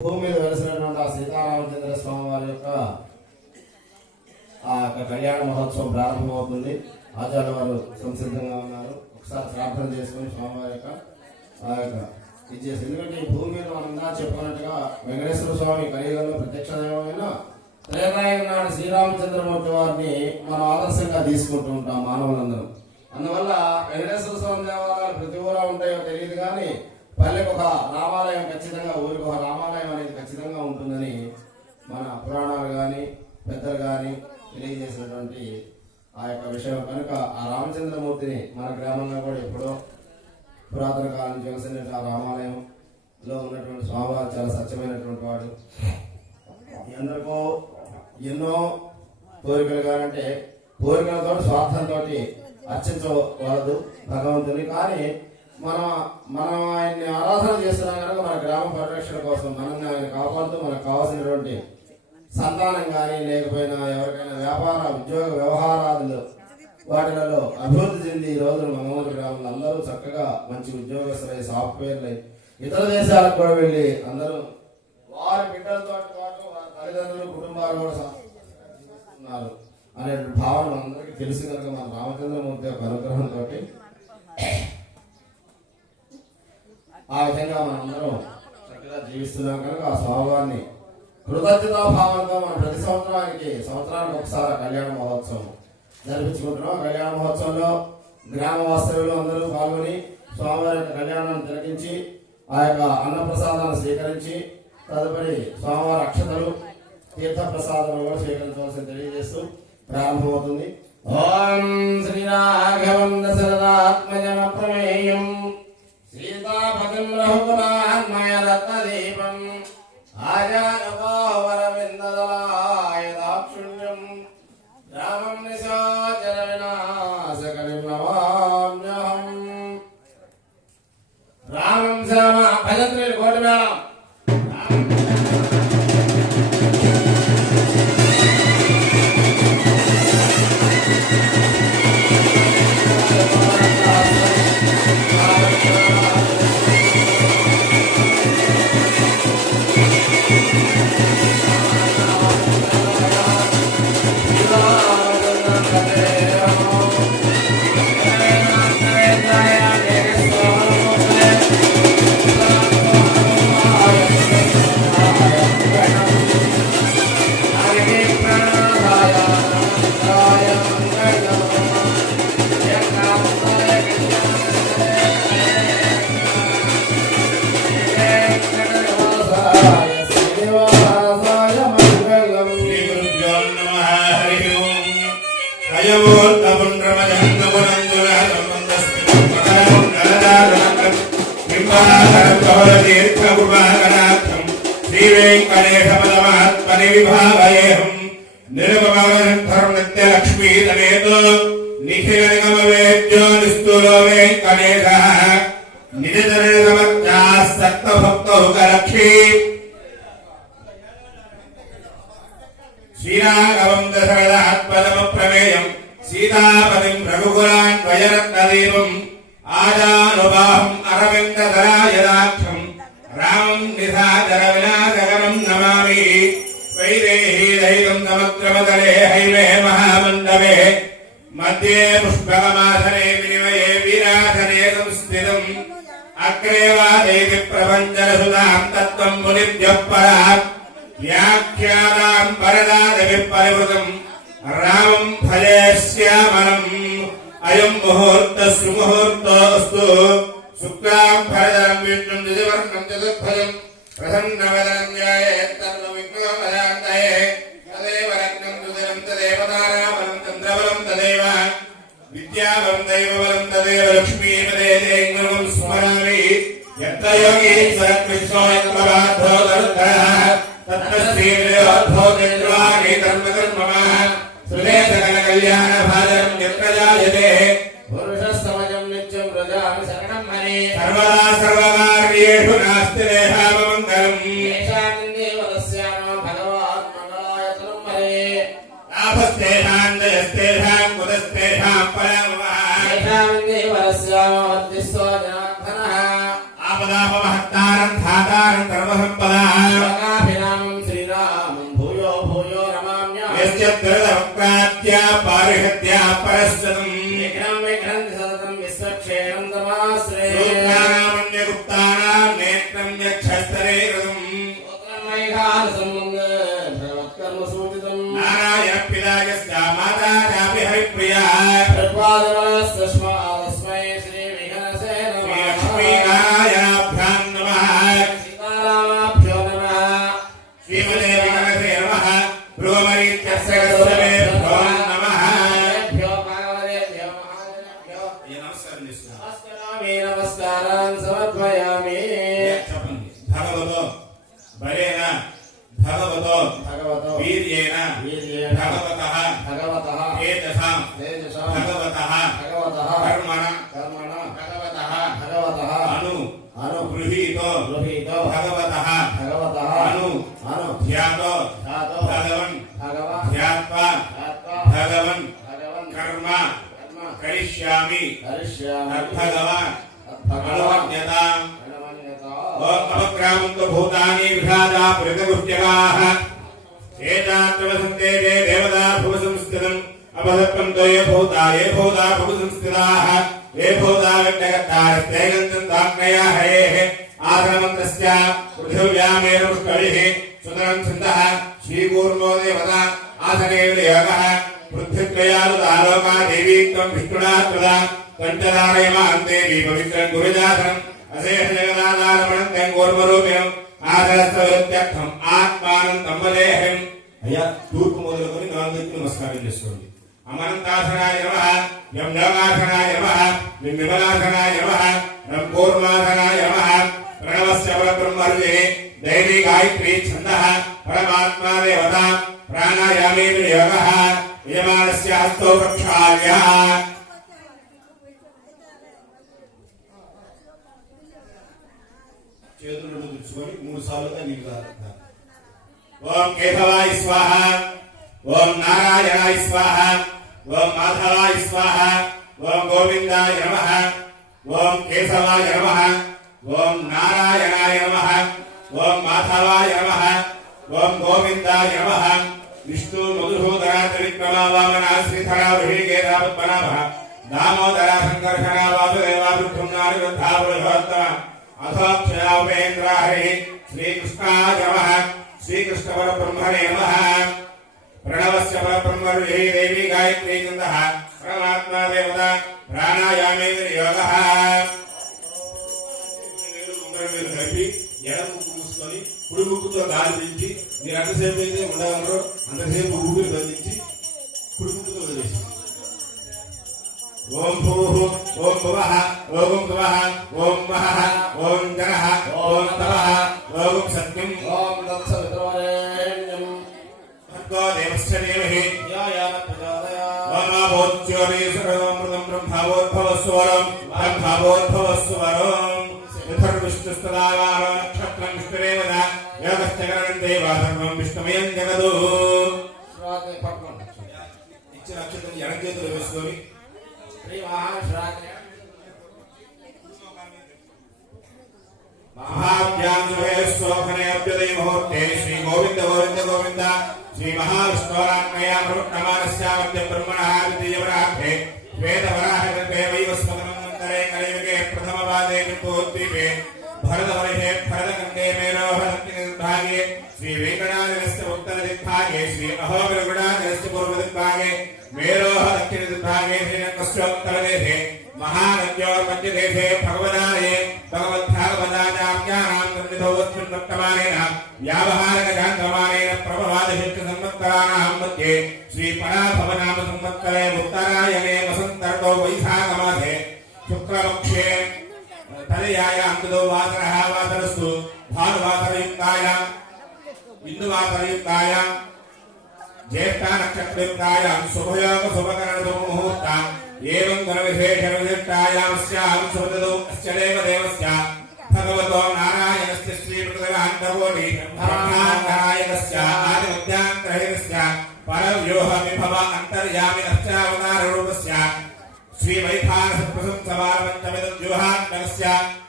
భూమి మీద వెలిసినటువంటి ఆ సీతారామచంద్ర స్వామి వారి యొక్క ఆ యొక్క కళ్యాణ మహోత్సవం ప్రారంభమవుతుంది. ఆచార్య వారు సంసిద్ధంగా ఉన్నారు. ఒకసారి ప్రార్థన చేసుకుని స్వామివారి యొక్క ఆ యొక్క ఇది చేసి, ఎందుకంటే ఈ భూమి మీద మనంగా చెప్పుకున్నట్టుగా వెంకటేశ్వర స్వామి కలియుగంలో ప్రత్యక్ష దైవమైన త్రేతాయుగం నాడు శ్రీరామచంద్రమూర్తి వారిని మనం ఆదర్శంగా తీసుకుంటూ ఉంటాం మానవులందరం. అందువల్ల వెంకటేశ్వర స్వామి దేవాలయాలు ప్రతి ఊరా ఉంటాయో తెలియదు కానీ పల్లెకు ఒక రామాలయం ఖచ్చితంగా, ఊరికి ఒక రామాలయం అనేది ఖచ్చితంగా ఉంటుందని మన పురాణాలు కానీ పెద్దలు కానీ తెలియజేసినటువంటి ఆ యొక్క విషయం. కనుక ఆ రామచంద్రమూర్తిని మన గ్రామంలో కూడా ఎప్పుడో పురాతన కాలం నుంచి వెలిసిన ఆ రామాలయంలో ఉన్నటువంటి స్వామివారు చాలా సత్యమైనటువంటి వాడు. ఎందరికో ఎన్నో కోరికలు కానంటే కోరికలతో స్వార్థంతో అర్చించవలదు భగవంతుని. కానీ మనం ఆయన్ని ఆరాధన చేస్తున్నాం కనుక మన గ్రామ పరిరక్షణ కోసం మనల్ని ఆయన కాపాడుతూ మనకు కావాల్సినటువంటి సంతానం కానీ లేకపోయినా ఎవరికైనా వ్యాపార ఉద్యోగ వ్యవహారాలు వాటిలలో అభివృద్ధి చెంది ఈ రోజున మంగళూరు గ్రామంలో అందరూ చక్కగా మంచి ఉద్యోగస్తులై సాఫ్ట్వేర్లు ఇతర దేశాలకు కూడా వెళ్ళి అందరూ వారి బిడ్డలతో పాటు వారి తల్లిదండ్రులు కుటుంబాలు కూడా ఉన్నారు అనే భావన అందరికీ తెలుసు. కనుక మన రామచంద్రమూర్తి యొక్క అనుగ్రహంతో ఆ విధంగా మనందరం చక్కగా జీవిస్తున్నాం. కనుక ఆ స్వామివారిని కృతజ్ఞతా భావంతో మనం ప్రతి సంవత్సరానికి ఒకసారి కళ్యాణ మహోత్సవం జరిపించుకుంటున్నాం. కళ్యాణ మహోత్సవంలో గ్రామ వాస్తవ్యులు అందరూ పాల్గొని స్వామివారి యొక్క కళ్యాణాన్ని తిలకించి ఆ యొక్క అన్నప్రసాదాన్ని స్వీకరించి తదుపరి స్వామివారి అక్షతలు తీర్థ ప్రసాదాలు కూడా స్వీకరించవలసి తెలియజేస్తూ ప్రారంభమవుతుంది. ఓం శ్రీరాఘవం దశరథాత్మజన ప్రమేయం సీతాపతిం రఘుకులాన్మయ రత్నదీపం ఆజానపావరవిందదలాయ దాక్షుణ్యం రామం నిశాచర వినాశకరిం నమామ్యహం. రామం శ్యామ భజంత్రులు కోటి మేళం. శ్రీరాఘవం దశరథాత్మజమ ప్రమేయం సీతాపతిం రఘుకులాన్వయ రత్నదీపం ఆజానుబాహం అరవిందదలాయదాక్షం రామం నిశాచర వినాశకరం నమామి. వైదేహీ దైవం సముద్రమతలే హైమే మహామండవే మధ్యే పుష్పకమాసనే వినిమయే వీరాసనే సంస్థితం అగ్రే వాదేతి ప్రపంచరసుతాం తత్వం మునిభ్యః పరాత్ వ్యాఖ్యానాం పరదాదవి పరివృతం రామం భజే శ్యామలం. అయం ముహూర్త సుముహూర్తోస్తు శుక్లాం భరధరం విష్ణుం ద్వివర్ణం చతుర్భుజం ప్రసన్నవదనం ధ్యాయేత్ తన్ను విఘ్నోపశాంతయే. తదేవ రత్నం రుదిరం తదేవ తారాబలం చంద్రబలం తదేవ విద్యాబలం దైవబలం తదేవ లక్ష్మీపదే దేంగురం స్మరామి. యత్ర యోగీశ్వరః కృష్ణో యత్రబాద్ధో దరుద్రః తత్ర శ్రీర్యోద్ధో చంద్రాణి ధర్మకర్మమ సురే సకల కళ్యాణ భాజనం యత్ర జాయతే పురుషస్తమజం నిత్యం ప్రజామి శరణం హరే. సర్వదా సర్వకార్యేషు నాస్తి దేహావమంగళం. ఏషాందేవదస్యామ భగవాన్ మంగళాయతనం హరే. లాభస్తేషాం జయస్తేషాం కుతస్తేషాం పరమః. ఏషాందేవదస్యామ వర్ధిస్వ జనార్దనః. ఆపదాపమహత్తారం ధాతారం సర్వసంపదాః. परिहत्या परस्वतम् विघ्नं विघ्नन्ति सततं विश्वक्षेणं तमाश्रये सूत्राणामन्यगुप्तानां नेत्रं यक्षस्तरे कृतम् भगवत्कर्मसूचितम् नारायणपितायस्य माता चापि हरिप्रिया तस्मै श्रीविघ्नसे नमः श्रीलक्ष्मीनारायणाभ्यां नमः सीतारामाभ्यो नमः श्रीमते विघ्नसे नमः भ्रुवमरीत्यस्यभ्यो नमः भगवतेभ्यो महादेवेभ्यो नमस्कारं చేస్తున్నా नमस्कारामि नमस्कारान् समर्पयामि भगवतो बलेन भगवतो भगवतो वीर्येण भगवतः तेजसां भगवतः कर्मणा भगवतः अनुगृहीतो भगवतः ध्यातो भगवन् ध्यात्वा भगवन् कर्म करिष्यामि भगवान् अनुवज्ञताम् ओम अपक्रामन्तो भूतानि विषादा पुरितगुह्यकाः एतात्रवसन्ते ते देवता भुवसंस्थितम् अपसत्पन्तो ये भूता भुवसंस्थिताः ये भूता व्यक्तकर्तारस्ते गन्तन्ताग्नया हरेः आसनमन्त्रस्य पृथिव्यामेरुष्कविः सुतरं छन्दः श्रीकूर्मो देवता आसनेन योगः पृथ्वीत्रयालुतालोका देवी त्वं विष्णुना त्वदा कण्ठधारयमान् देवी पवित्रं गुरुजासनम् अशेष जगदाधारमणं गंगोर्वरूपिणं आदरस्तवृत्यर्थं आत्मानं वदेहं అయ్యా తూర్పు మొదలుకొని నాలుగు దిక్కులు నమస్కారం చేసుకోండి అమనంతాసనాయ నమః యం యోగాసనాయ నమః యం విమలాసనాయ నమః యం కూర్మాసనాయ నమః ప్రణవస్య పరబ్రహ్మర్వే దైవీ గాయత్రీ ఛందః పరమాత్మా దేవత ప్రాణాయామే యోగః యజమానస్య హస్తో ప్రక్షాళ్యః చేతులను తుడుచుకొని 3 సార్లుగా నీళ్లు తాగుతారు. ఓం కేశవాయ స్వాహ ఓం నారాయణాయ స్వాహ ఓం మాధవాయ స్వాహ ఓం గోవిందాయ నమః ఓం కేశవాయ నమః ఓం నారాయణాయ నమః ఓం మాధవాయ నమః ఓం గోవిందాయ నమః విష్ణు మధుసూదన త్రివిక్రమ వామన శ్రీధర వివేకేత పద్మనాభ దామోదర సంకర్షణ వాసుదేవ విష్ణునాథ వృద్ధావృహోత్తమ अथोक्षयापेन्द्र हरि श्रीकृष्णाय नमः श्रीकृष्ण परब्रह्मणे नमः प्रणवस्य परब्रह्मर्वै देवी गायत्री छन्दः परमात्मा देवता प्राणायामेन्द्र योगः మీరు కలిపి ఎడమ ముక్కు మూసుకొని కుడి ముక్కుతో గాలి పీల్చి మీరు ఎంతసేపు అయితే ఉండగలరో అంతసేపు ఊపిరి బంధించి కుడి ముక్కుతో వదిలేసి ఓం భూః ఓం భువః ఓం భువః ఓం వహః ఓం జనః ఓం తపః ఓం సత్యం ఓం తత్సవితుర్వరేణ్యం భర్గో దేవస్య ధీమహి ధ్యాయాన ప్రచోదయాత్ ఓం భూత్యోరీశ్వరోమృతం బ్రహ్మవోద్భవస్వరం బ్రహ్మవోద్భవస్వరం విష్ణుస్తదావారో నక్షత్రం విష్ణురేవద యోగశ్చకరణం దేవాసర్వం విష్ణుమయం జగదు శ్రావణి పట్టుకోండి ఇచ్చిన నక్షత్రం ఎడం చేతులు వేసుకొని శ్రీ మహాశ్రావణి महाभ्यान्वयस्वोखने मुहूर्ते श्री गोविंद गोविंद गोविंद श्री महाविष्णोरात्मया प्रमुखमानस्यामद्य ब्रह्मणः द्वितीयवराहे वेदवराहकृते वैवस्वतमन्तरे कलियुगे प्रथमपादे कृतोद्वीपे भरतवर्षे भरतखण्डे मेरोहदक्षिणदिग्भागे श्री वेङ्कटाचलस्य उत्तरदिग्भागे श्री अहोबिलगुणाचलस्य पूर्वदिग्भागे मेरोहदक्षिणदिग्भागे श्रीरङ्गस्योत्तरदेशे महानद्योर्मध्यदेशे भगवदालये भगवद्भागवदाचार्याणां निर्मितोत्सन्नक्तमानेन व्यावहारिकजान्तमानेन प्रभवादिशिष्टसंवत्सराणां मध्ये श्रीपराभवनाम संवत्सरे उत्तरायणे वसन्तर्तौ वैशाखमासे शुक्लपक्षे तदयायां तदो वासरः वासरस्तु भानुवासरयुक्तायां बिन्दुवासरयुक्तायां ज्येष्ठा नक्षत्रयुक्तायां शुभयोग शुभकरण मुहूर्तां एवं गुणविशेषविशिष्टायां स्यां सुहृदौ अस्य देवदेवस्य भगवतो नारायणस्य श्रीप्रतिभान्तकोटि ब्रह्माण्डनायकस्य आदिमध्यान्तरहितस्य परव्यूहविभव अन्तर्यामिनश्चावताररूपस्य श्रीवैखानसप्रसंसमारपञ्चमिदव्यूहात्मकस्य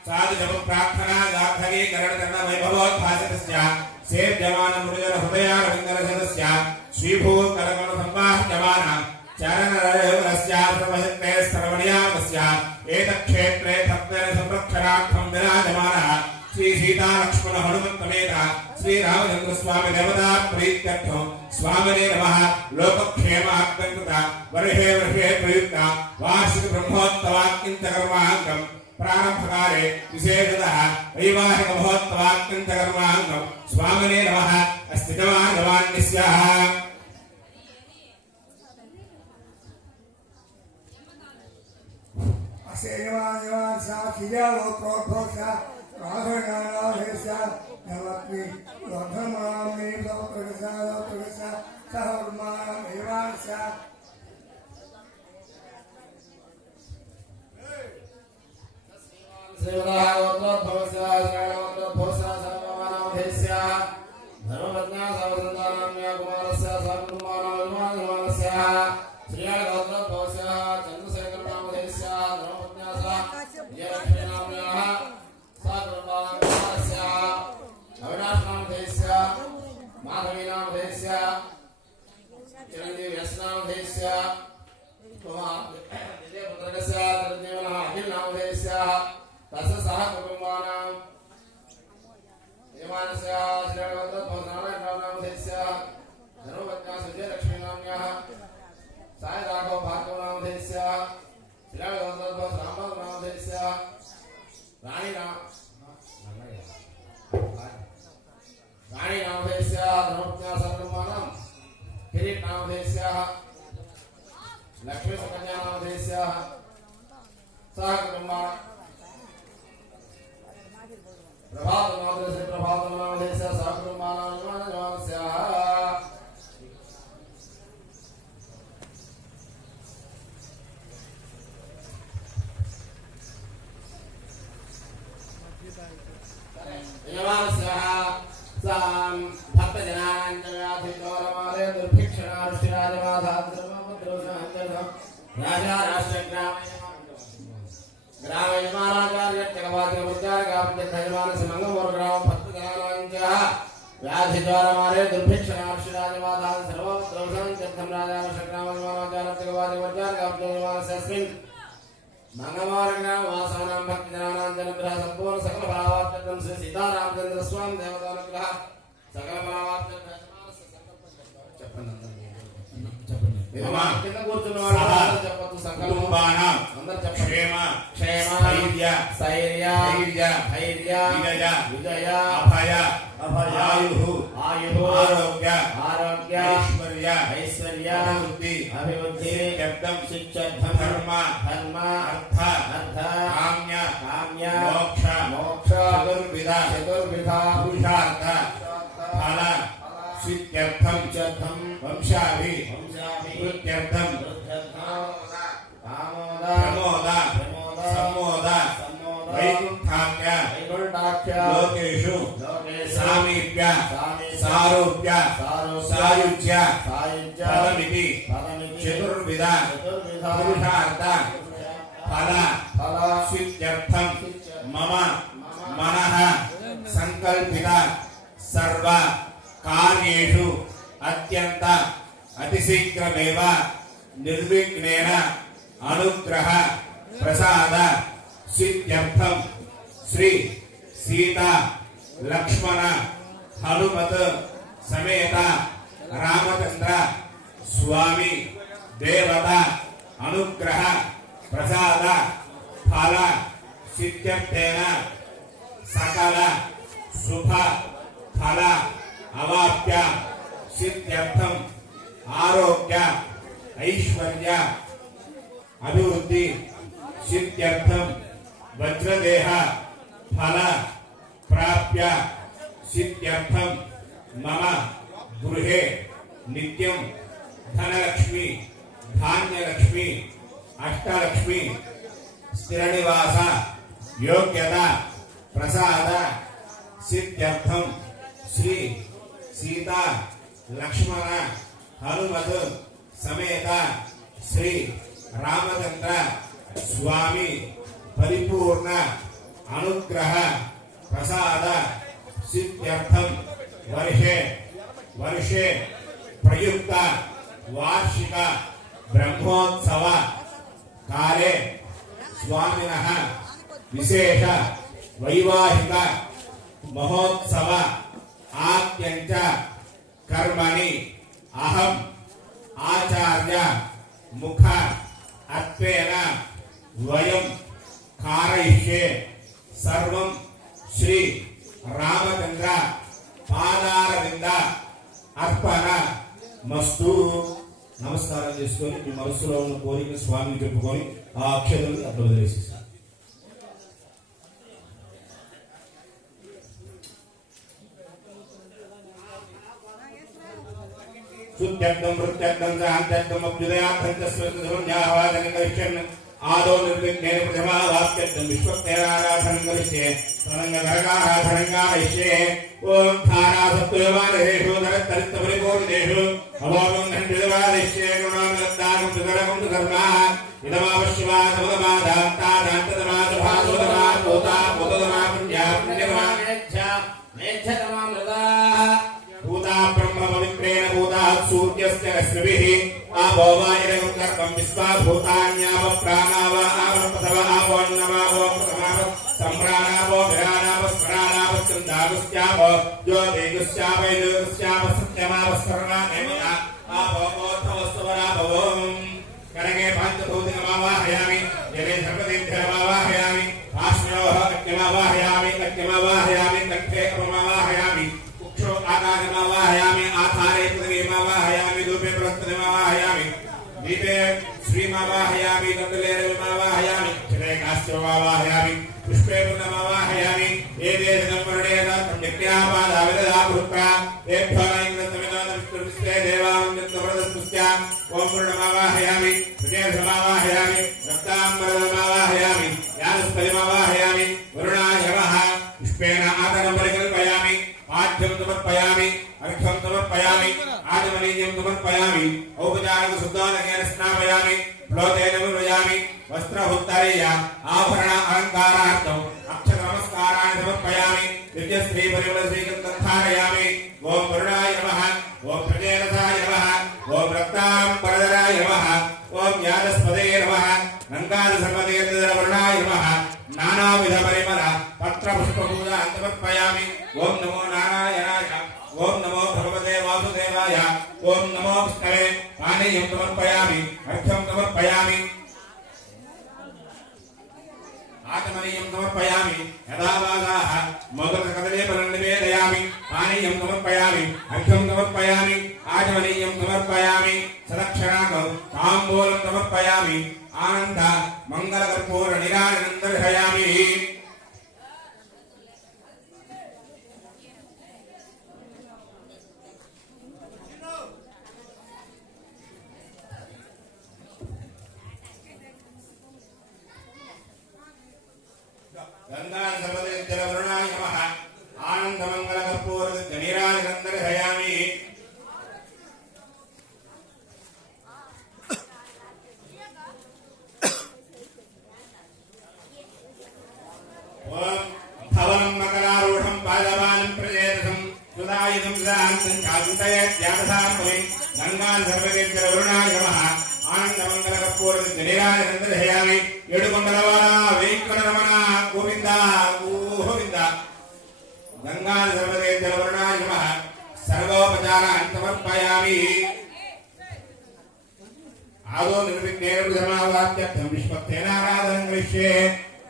साधुजपप्रार्थनागार्थगीकरणकरणवैभवोद्भासितस्य सेव्यमानमुनिजनहृदयारविन्दरशतस्य श्रीभूतकरगणसम्वाह्यमान चरणरवस्याश्रमहिते सर्वणियामस्य एतक्षेत्रे सत्तेन संरक्षणार्थं विराजमानः श्री सीता लक्ष्मण हनुमन्तमेत श्री रामचंद्र स्वामी देवता प्रीत्यर्थं स्वामिने नमः लोकक्षेमार्थं वर्षे वर्षे प्रयुक्त वार्षिक ब्रह्मोत्सवाक्यन्तकर्माङ्गं प्रारंभकाले विशेषतः वैवाहिक महोत्सवाक्यन्तकर्माङ्गं स्वामिने नमः अस्तिकमार्गवान्यस्याः लक्ष्मी सुकन्यानामधेयस्याः सह कुटुम्बा प्रभातनामधेयस्याः सह कुटुम्बानामस्याः यमानस्याः सां भक्तजनानाञ्चव्याधिगौरमालय दुर्भिक्षणारुषिराजमाधाद्रमपुत्रोषाञ्चर्धं राजा राष्ट्रग्राम यजमानाचार्य जगवादिकमुद्गारकापञ्चयमानसमङ्गमोरग्राम भक्तजनानाञ्चः व्याधिगौरमालय दुर्भिक्षणारुषिराजमाधाद् सर्वपुत्रोषाञ्चर्धं राजा राष्ट्रग्राम यजमानाचार्य जगवादिकमुद्गारकापञ्चयमानसस्मिन् मंगमार्ग्राम वासानां भक्तजनानाञ्चनुग्रह संपूर्ण सकल फलावाप्त्यर्थं श्री सीतारामचंद्र स्वामी देवतानुग्रह सकल फलावाप्त्यर्थं क्षेम स्थैर्य विजय अभय आयु आरोग्य ऐश्वर्य अभिवृद्धि सिद्धं धर्म अर्थ काम्य मोक्ष चतुर्विधा पुरुषार्थ फल सिद्ध्यर्थं वंशाभिवृद्ध्यर्थं प्रमोद सम्मोद वैकुंठाख्य लोकेषु सामीप्य सारूप्य सायुज्य फलमिति चतुर्विधा पुरुषार्थ फल सिद्ध्यर्थं मम मनः संकल्पित सर्व कार्येषु अत्यंत अतिशीघ्रमेव निर्विघ्नेन अनुग्रह प्रसाद सिद्ध्यर्थं श्री सीता लक्ष्मण हनुमत समेत रामचंद्र स्वामी देवता अनुग्रह प्रसाद फल सिद्ध्यर्थेन सकल शुभ फल अवाप्य सिद्ध्यर्थं आरोग्य ऐश्वर्य अभिवृद्धि सिद्ध्यर्थं वज्रदेह फल प्राप्य सिद्ध्यर्थं मम गृहे नित्यं धनलक्ष्मी धान्यलक्ष्मी अष्टलक्ष्मी स्थिरनिवास योग्यता प्रसाद सिद्ध्यर्थं श्री सीता लक्ष्मण हनुमत समेत श्री रामचंद्र स्वामी परिपूर्ण अनुग्रह प्रसाद सिद्ध्यर्थं वर्षे वर्षे प्रयुक्त वार्षिक ब्रह्मोत्सव काले स्वामिनः विशेष वैवाहिक महोत्सव आद्यंच कर्मणि अहम आचार्य मुख अत्वेन वयं कारयिष्ये सर्वं श्री रामचंद्र पादारविंद अर्पण मस्तु నమస్కారం చేసుకొని మీ మనసులో ఉన్న కోరిక స్వామిని చెప్పుకొని ఆ అక్షరాలను అక్కడ వదిలేసేసారు. శుద్ధం వృత్తం శాంతం అభ్యుదయార్థం आदो निर्विघ्नेन प्रथमावाप्यर्थं विश्वक्तेनाराधनं करिष्ये तदङ्गकरकाराधनं कारयिष्ये ओम धारासत्त्वमानेषु नरतरितपरिपूर्णेषु अवोगं घण्टिदवादिष्ये गुणामलत्तागं सुकरकं सुकर्मा इदमावश्यमासमदमादान्तादान्ततमासभासोदमा पोता पुण्या पुण्यतमा मेच्छतमा मृदा भूता ब्रह्म पवित्रेण भूता सूर्यस्य रश्मिभिः आपो वायुरं कर्मं विश्वा भूतान्याव प्राणाव आवपतव आवन्नमावो प्रथमाव सम्प्राणावो विराणाव स्मराणाव स्कन्धावस्याव ज्योतिगुस्यावैदुगुस्याव सत्यमाव सर्वानेमना आपो मोर्थवस्वराभवं करगे पञ्चभूतिकमावाहयामि यदि सर्वतीर्थमावाहयामि आश्रयोः अग्निमावाहयामि कण्ठे अपमावाहयामि कुक्षो आकाशमावाहयामि आधारे पृथिवीमावाहयामि धूपे बृहस्पतिमावाहयामि दीपे श्रीमावाहयामि तण्डुलेरमावाहयामि चिरे काश्यमावाहयामि पुष्पे पुण्यमावाहयामि एते दिनपर्णेन यज्ञापादाविददापुत्रा एभ्यो नैन्द्रतमिदानविष्णुविष्टे देवावन्दप्रदस्तुस्या ओम पूर्णमावाहयामि विजयसमावाहयामि रक्ताम्बरमावाहयामि यानस्पतिमावाहयामि वरुणाय नमः पुष्पेण आतनं परिकल्पयामि आद्यं समर्पयामि अर्घ्यं समर्पयामि आचमनीयं समर्पयामि औपचारिक शुद्धानकेन स्नापयामि प्लोतेन विमृजामि वस्त्रहुत्तरीय आभरण अलङ्कारार्थम् अक्षतनमस्काराणि समर्पयामि दिव्यश्री परिमलश्रीगन्धं धारयामि ओम वरुणाय नमः ओम प्रजेरसाय नमः ओम रक्ताम्बरधराय नमः ओम यादस्पदे नमः नङ्गादसर्वतीर्थवरुणाय नमः नानाविध परिमल पत्रपुष्पपूजा समर्पयामि ओम नमो नारायणाय ओम नमो भगवते वासुदेवाय ओम नमो विष्णवे पानीयं समर्पयामि अर्घ्यं समर्पयामि आचमनीयं समर्पयामि यदावासाः मोदककदलीफलं निवेदयामि पानीयं समर्पयामि अर्घ्यं समर्पयामि आचमनीयं समर्पयामि सदक्षिणाकं ताम्बूलं समर्पयामि आनन्द मङ्गलकर्पूर निराजनं दर्शयामि गंगाधरवरुणाय नमः आनंदमंगलकर्पूर निराजनं दर्शयामि ओम धवलं मकरारूढं पादवानं प्रजेतसं सुदायुधं शान्तं चान्तयत्यादशार्पणि गंगाधरवरुणाय नमः आनंदमंगलकर्पूर निराजनं दर्शयामि ఏడుకొండలవాడ వెంకటరమణ గోవింద గోవింద గంగాధరవరుణాయ నమః సర్వోపచారాన్ సమర్పయామి ఆదో నిర్విఘ్నేన ప్రథమావాప్త్యర్థం విశ్వక్సేనారాధనం కరిష్యే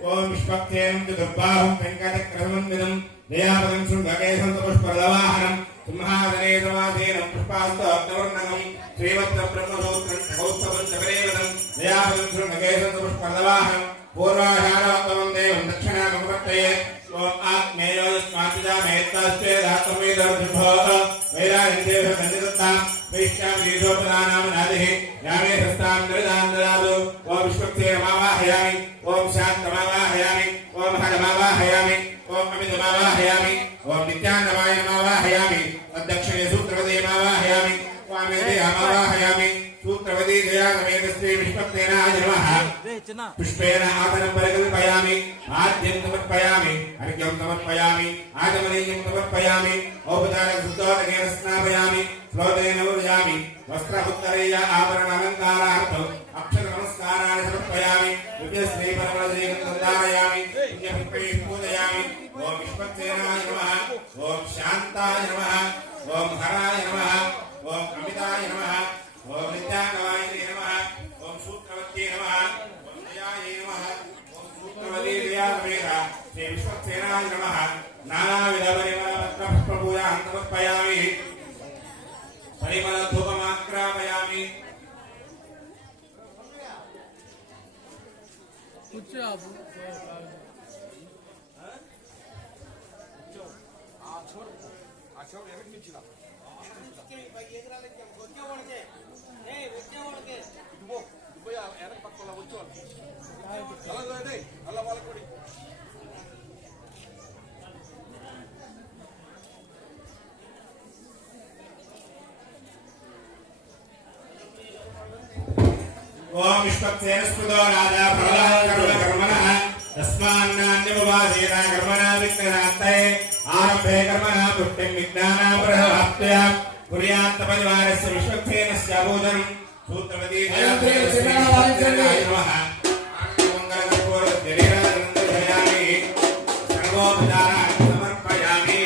ఓం విశ్వక్సేనం దుర్బాహం వెంకటక్రమందినం దయాపదం శృంగకేశం పుష్పరవాహనం సింహాసనే సమాధీనం పుష్పాస్తవర్ణకం శ్రీవత్స బ్రహ్మసూత్రం కౌస్తవం చకరేవదం దయాపదం శృంగకేశం పుష్పరవాహనం పూర్వాషాఢోత్తమం దేవం దక్షిణాకమపట్టయే ఓం ఆత్మేయోస్మాత్పితామేత్తస్వేదాత్మవేదర్భిభో వైరాజందేవసందిదత్తాం వైష్ణామీశోపదానామనాదిః యామే హస్తాం దరిదాం దదాతు ఓం విశ్వక్సేనమావాహయామి ఓం శాంతమావాహయామి ఓం హరమావాహయామి ఓం అమితమావాహయామి ఓం నిత్యాన్నమాయనమావాహయామి తద్దక్షిణే సూత్రవదేమావాహయామి स्वामेदयामावाहयामि सूत्रवती दयासमेत श्री विश्वक्सेनाय नमः पुष्पेण आतनं परिकल्पयामि आद्यं समर्पयामि अर्घ्यं समर्पयामि आचमनीयं समर्पयामि औपचारिक शुद्धोदकेन स्नापयामि श्लोकेन पूजयामि वस्त्रपुत्तरीय आभरणालङ्कारार्थम् अक्षर नमस्काराणि समर्पयामि दिव्यश्री परमश्रीगन्धं धारयामि पुण्यपुष्पैः पूजयामि ओम विश्वक्सेनाय नमः ओम शान्ताय नमः ओम हराय नमः ओम अमिताय नमः ओम नित्यानवाय नमः ओम सूत्रवत्यै नमः ओम जयायै नमः ओम सूत्रवती दयामेरा श्री विश्वक्सेनाय नमः नानाविधपरिमलपत्रपुष्पपूजां समर्पयामि परिमलधूपमाग्रापयामि ओम विश्वक्सेन स्मृतो राजा प्रहलादकर्मणः तस्मान्नान्यमुपासेन कर्मणा विघ्ननान्तये आरम्भे कर्मणा पुष्टिं विज्ञानापरमाप्तया कुर्यात्तपरिवारस्य विश्वक्सेनस्य पूजनं सूत्रवती नमः आनन्दमङ्गलकर्पूरजरीरानन्दजयामि सर्वोपचारान् समर्पयामि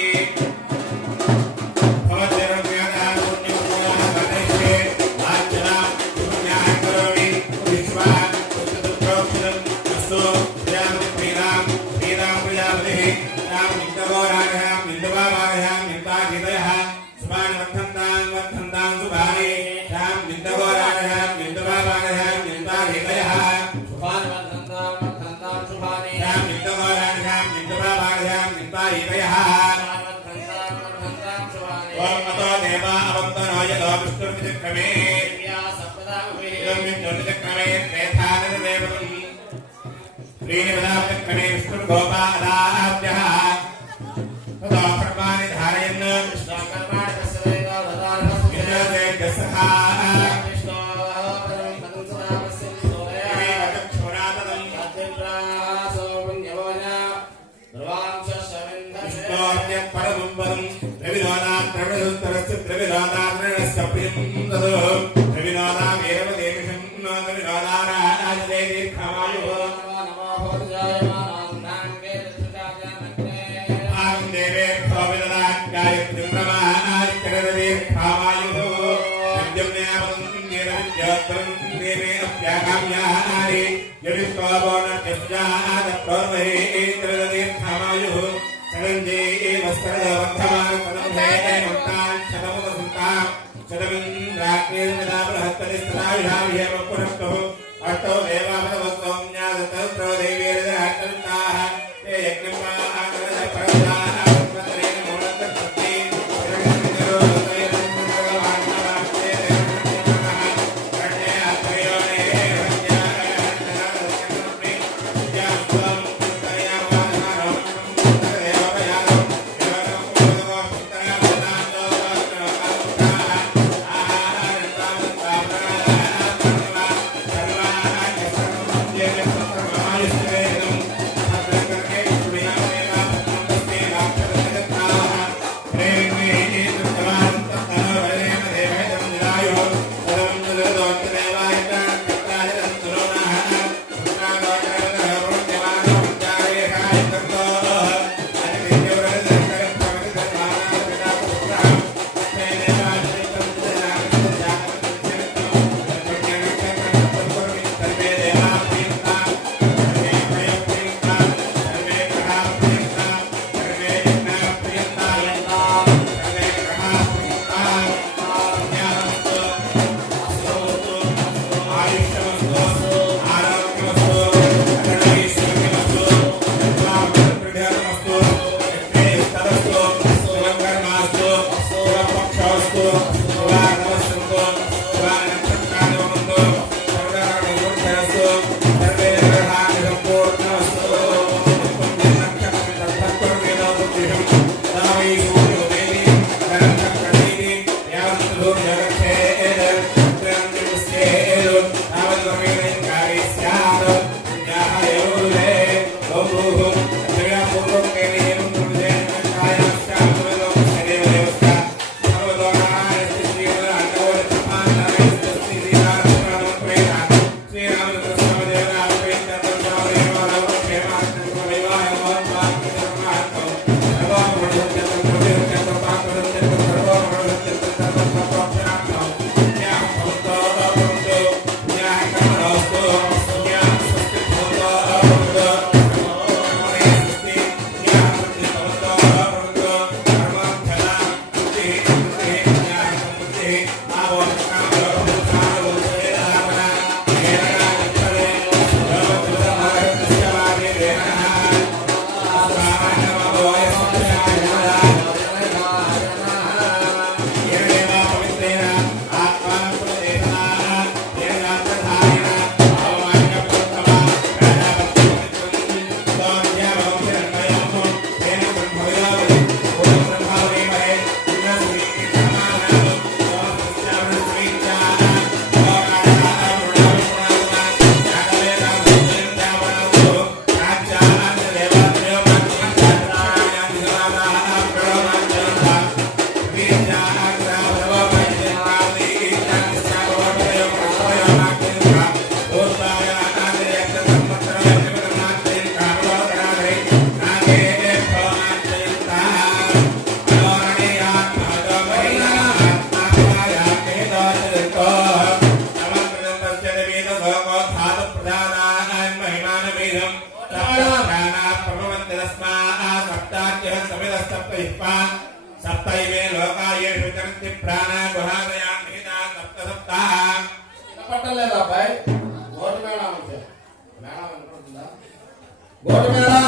सप्तैवे लोका येषु विचरन्ति प्राणा गुहादयां निहिता सप्त सप्ता పట్టలేదా అబ్బాయి గోటు మేళం అంటే మేళం అనుకుంటుందా గోటు మేళం